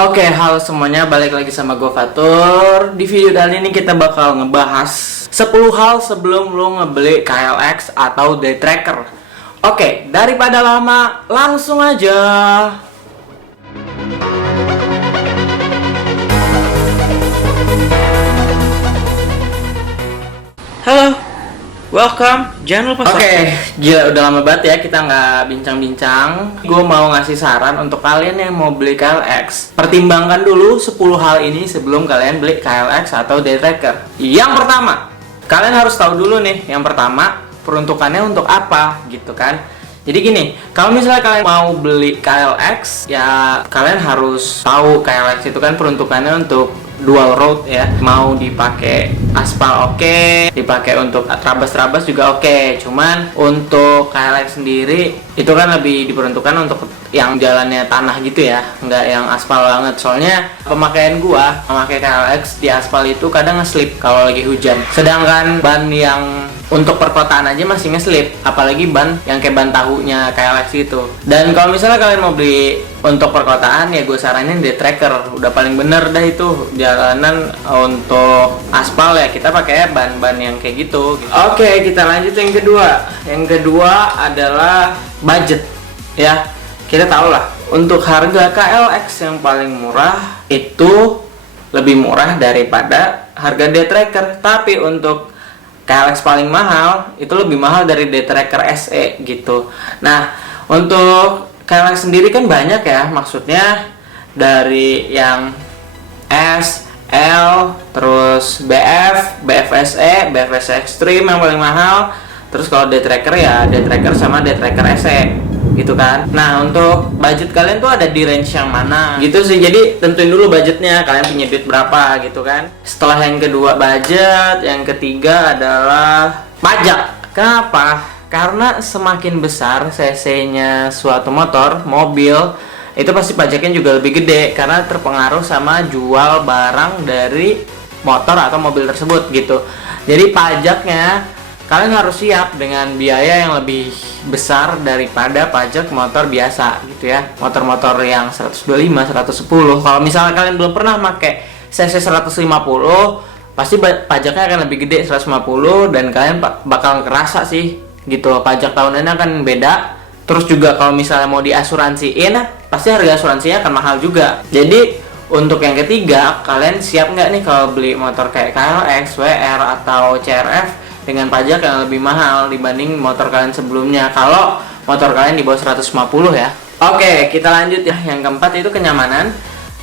Oke, halo semuanya, balik lagi sama gue Fatur. Di video kali ini kita bakal ngebahas 10 hal sebelum lo ngebeli KLX atau day tracker. Oke, daripada lama, langsung aja. Halo, welcome. Jangan lupa Oke, gila udah lama banget ya kita nggak bincang-bincang. Gue mau ngasih saran untuk kalian yang mau beli KLX. Pertimbangkan dulu 10 hal ini sebelum kalian beli KLX atau day tracker. Yang pertama, kalian harus tahu dulu nih. Yang pertama, peruntukannya untuk apa gitu kan. Jadi gini, kalau misalnya kalian mau beli KLX, ya kalian harus tahu KLX itu kan peruntukannya untuk dual road ya. Mau dipakai aspal oke, dipakai untuk trabas-trabas juga oke. Cuman untuk KLX sendiri itu kan lebih diperuntukkan untuk yang jalannya tanah gitu ya, nggak yang aspal banget. Soalnya pemakaian gua memakai KLX di aspal itu kadang ngeslip kalau lagi hujan. Sedangkan ban yang untuk perkotaan aja masih ngeslip, apalagi ban yang kayak ban tahunya KLX itu. Dan kalau misalnya kalian mau beli untuk perkotaan, ya gue saranin day tracker, udah paling bener dah itu. Jalanan untuk aspal ya kita pakai ban-ban yang kayak gitu. Oke, kita lanjut yang kedua. Yang kedua adalah budget ya. Kita tahu lah, untuk harga KLX yang paling murah itu lebih murah daripada harga day tracker. Tapi untuk KLX paling mahal itu lebih mahal dari day tracker SE gitu. Nah, untuk KLX sendiri kan banyak ya, maksudnya dari yang S, L, terus BF, BF SE, BF SE Extreme yang paling mahal. Terus kalau day tracker ya day tracker sama day tracker SE gitu kan. Nah, untuk budget kalian tuh ada di range yang mana gitu sih. Jadi tentuin dulu budgetnya, kalian punya duit berapa gitu kan. Setelah yang kedua budget, yang ketiga adalah pajak. Kenapa? Karena semakin besar cc-nya suatu motor, mobil, itu pasti pajaknya juga lebih gede karena terpengaruh sama jual barang dari motor atau mobil tersebut gitu. Jadi pajaknya kalian harus siap dengan biaya yang lebih besar daripada pajak motor biasa gitu ya. Motor-motor yang 125, 110. Kalau misalnya kalian belum pernah pakai cc 150, pasti pajaknya akan lebih gede 150 dan kalian bakal kerasa sih gitu. Pajak tahunannya akan beda. Terus juga kalau misalnya mau diasuransiin, pasti harga asuransinya akan mahal juga. Jadi untuk yang ketiga, kalian siap nggak nih kalau beli motor kayak KLX, WR atau CRF dengan pajak yang lebih mahal dibanding motor kalian sebelumnya, kalau motor kalian di bawah 150 ya. Oke, kita lanjut ya. Yang keempat itu kenyamanan.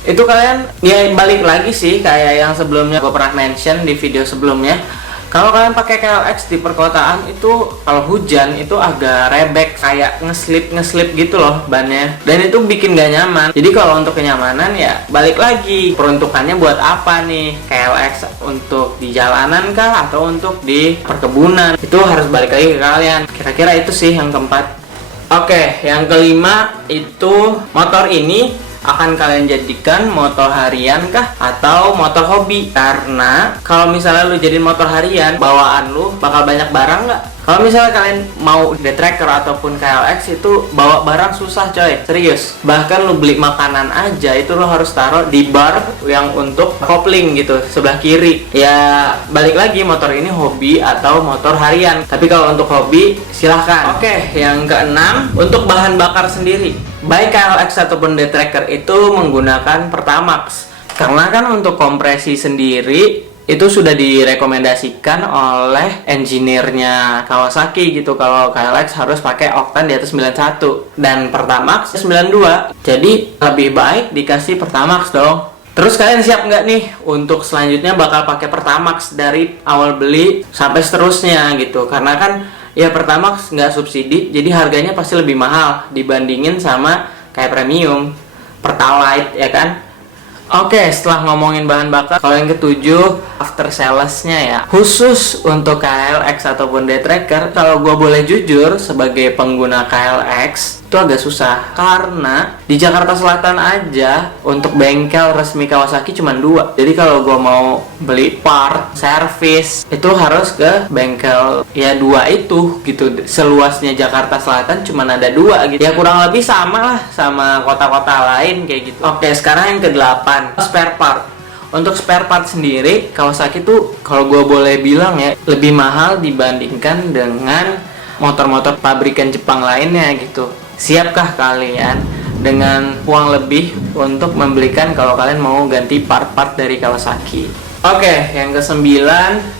Itu kalian ya balik lagi sih kayak yang sebelumnya gue pernah mention di video sebelumnya. Kalau kalian pakai KLX di perkotaan itu kalau hujan itu agak rebek, kayak ngeslip gitu loh bannya, dan itu bikin gak nyaman. Jadi kalau untuk kenyamanan ya balik lagi peruntukannya buat apa nih, KLX untuk di jalanan kah atau untuk di perkebunan, itu harus balik lagi ke kalian. Kira-kira itu sih yang keempat. Oke, yang kelima itu motor ini akan kalian jadikan motor harian kah atau motor hobi? Karena kalau misalnya lu jadi motor harian, bawaan lu bakal banyak barang nggak? Kalau misalnya kalian mau day tracker ataupun KLX itu bawa barang susah coy, serius. Bahkan lu beli makanan aja itu lu harus taruh di bar yang untuk kopling gitu sebelah kiri. Ya balik lagi, motor ini hobi atau motor harian. Tapi kalau untuk hobi silahkan. Oke, yang keenam untuk bahan bakar sendiri. Baik KLX ataupun day tracker itu menggunakan Pertamax. Karena kan untuk kompresi sendiri itu sudah direkomendasikan oleh engineer-nya Kawasaki gitu. Kalau KLX harus pakai oktan di atas 91 dan Pertamax 92. Jadi lebih baik dikasih Pertamax dong. Terus kalian siap nggak nih untuk selanjutnya bakal pakai Pertamax dari awal beli sampai seterusnya gitu? Karena kan ya Pertamax nggak subsidi, jadi harganya pasti lebih mahal dibandingin sama kayak premium, Pertalite ya kan. Oke, setelah ngomongin bahan bakar, kalau yang ketujuh after sales-nya ya, khusus untuk KLX ataupun day tracker, kalau gue boleh jujur sebagai pengguna KLX, itu agak susah karena di Jakarta Selatan aja untuk bengkel resmi Kawasaki cuma 2. Jadi kalau gue mau beli part, servis, itu harus ke bengkel ya 2 itu gitu. Seluasnya Jakarta Selatan cuma ada 2 gitu. Ya kurang lebih sama lah sama kota-kota lain kayak gitu. Oke, sekarang yang ke-8, spare part. Untuk spare part sendiri, Kawasaki tuh kalau gue boleh bilang ya lebih mahal dibandingkan dengan motor-motor pabrikan Jepang lainnya gitu. Siapkah kalian dengan uang lebih untuk membelikan kalau kalian mau ganti part-part dari Kawasaki? Oke, yang ke-9,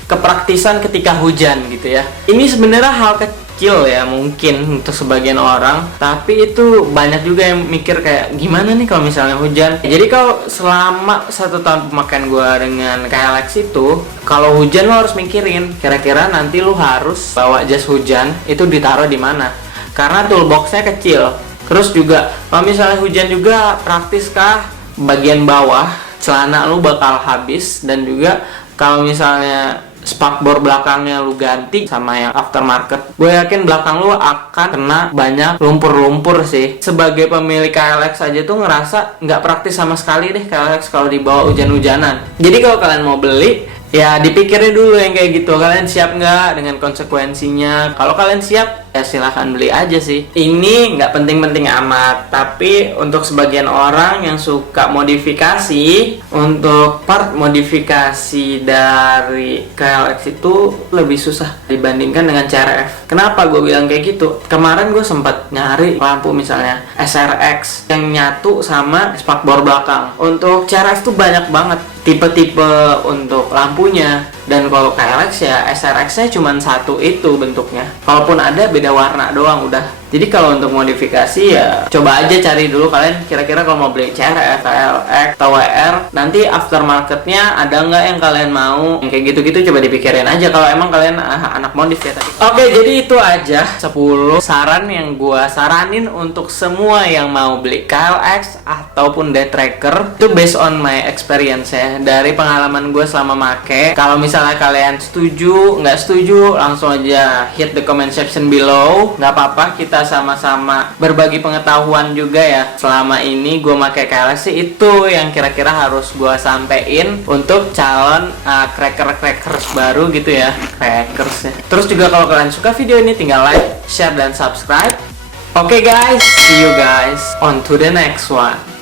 kepraktisan ketika hujan gitu ya. Ini sebenarnya hal kecil ya mungkin untuk sebagian orang, tapi itu banyak juga yang mikir kayak gimana nih kalau misalnya hujan. Jadi kalau selama 1 tahun pemakaian gue dengan KLX itu, kalau hujan lo harus mikirin kira-kira nanti lo harus bawa jas hujan itu ditaruh di mana, karena toolboxnya kecil. Terus juga kalau misalnya hujan juga praktiskah bagian bawah celana lu bakal habis, dan juga kalau misalnya spakbor belakangnya lu ganti sama yang aftermarket, gue yakin belakang lu akan kena banyak lumpur-lumpur sih. Sebagai pemilik KLX aja tuh ngerasa nggak praktis sama sekali deh KLX kalau dibawa hujan-hujanan. Jadi kalau kalian mau beli, ya dipikirin dulu yang kayak gitu. Kalian siap nggak dengan konsekuensinya? Kalau kalian siap, ya silahkan beli aja sih. Ini nggak penting-penting amat, tapi untuk sebagian orang yang suka modifikasi, untuk part modifikasi dari KLX itu lebih susah dibandingkan dengan CRF. Kenapa gue bilang kayak gitu? Kemarin gue sempat nyari lampu misalnya SRX yang nyatu sama spakbor belakang. Untuk CRF tuh banyak banget tipe-tipe untuk lampunya, dan kalau KLX ya SRX-nya cuma 1 itu bentuknya. Kalaupun ada beda warna doang udah. Jadi kalau untuk modifikasi ya coba aja cari dulu kalian kira-kira kalau mau beli CRF, KLX, atau WR, nanti aftermarketnya ada nggak yang kalian mau. Yang kayak gitu-gitu coba dipikirin aja kalau emang kalian anak modif ya tadi. Oke, jadi itu aja 10 saran yang gua saranin untuk semua yang mau beli KLX ataupun Day Tracker. Itu based on my experience ya, dari pengalaman gue selama make. Kalau misalnya kalian setuju, nggak setuju, langsung aja hit the comment section below. Nggak apa-apa, kita sama-sama berbagi pengetahuan juga ya. Selama ini gue pakai KLX sih itu yang kira-kira harus gue sampein untuk calon crackers baru gitu ya, crackers ya. Terus juga kalau kalian suka video ini tinggal like, share, dan subscribe. Oke guys, see you guys on to the next one.